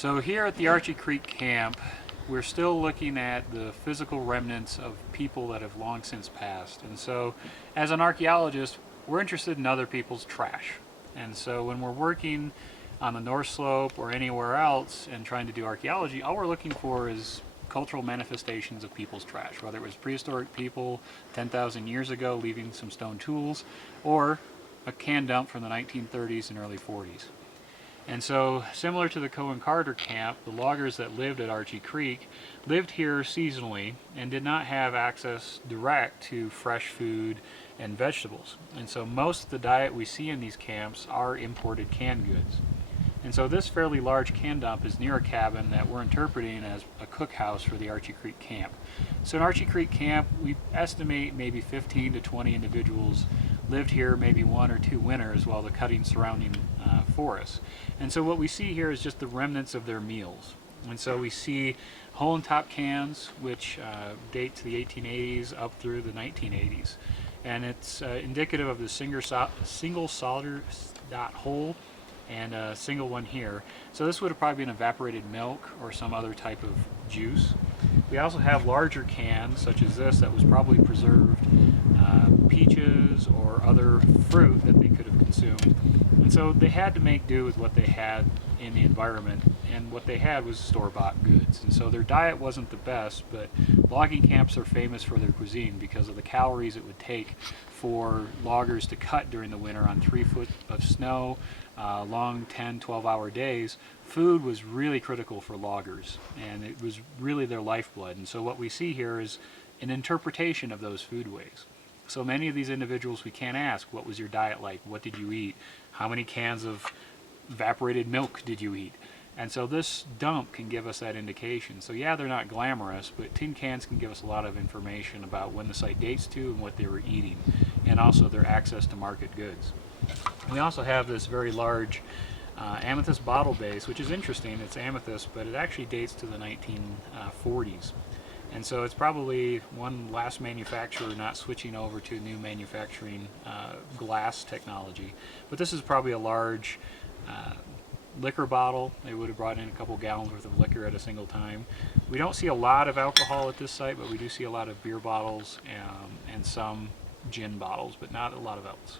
So here at the Archie Creek camp, we're still looking at the physical remnants of people that have long since passed. And so as an archaeologist, we're interested in other people's trash. And so when we're working on the North Slope or anywhere else and trying to do archaeology, all we're looking for is cultural manifestations of people's trash, whether it was prehistoric people 10,000 years ago leaving some stone tools, or a can dump from the 1930s and early 40s. And so, similar to the Cohen Carter camp, the loggers that lived at Archie Creek lived here seasonally and did not have access direct to fresh food and vegetables. And so most of the diet we see in these camps are imported canned goods. And so this fairly large can dump is near a cabin that we're interpreting as a cookhouse for the Archie Creek camp. So in Archie Creek camp, we estimate maybe 15 to 20 individuals lived here maybe 1 or 2 winters while the cutting surrounding forests. And so what we see here is just the remnants of their meals. And so we see hole and top cans, which date to the 1880s up through the 1980s. And it's indicative of the single solder dot hole and a single one here. So this would have probably been evaporated milk or some other type of juice. We also have larger cans such as this that was probably preserved peaches or other fruit that they could have consumed. And so they had to make do with what they had in the environment, and what they had was store-bought goods. And so their diet wasn't the best, but logging camps are famous for their cuisine because of the calories it would take for loggers to cut during the winter on 3 foot of snow, long 10, 12-hour days. Food was really critical for loggers, and it was really their lifeblood. And so what we see here is an interpretation of those foodways. So many of these individuals we can't ask, what was your diet like? What did you eat? How many cans of evaporated milk did you eat? And so this dump can give us that indication. So yeah, they're not glamorous, but tin cans can give us a lot of information about when the site dates to and what they were eating, and also their access to market goods. We also have this very large amethyst bottle base, which is interesting. It's amethyst, but it actually dates to the 1940s. And so it's probably one last manufacturer not switching over to new manufacturing glass technology. But this is probably a large liquor bottle. They would have brought in a couple gallons worth of liquor at a single time. We don't see a lot of alcohol at this site, but we do see a lot of beer bottles and some gin bottles, but not a lot of else.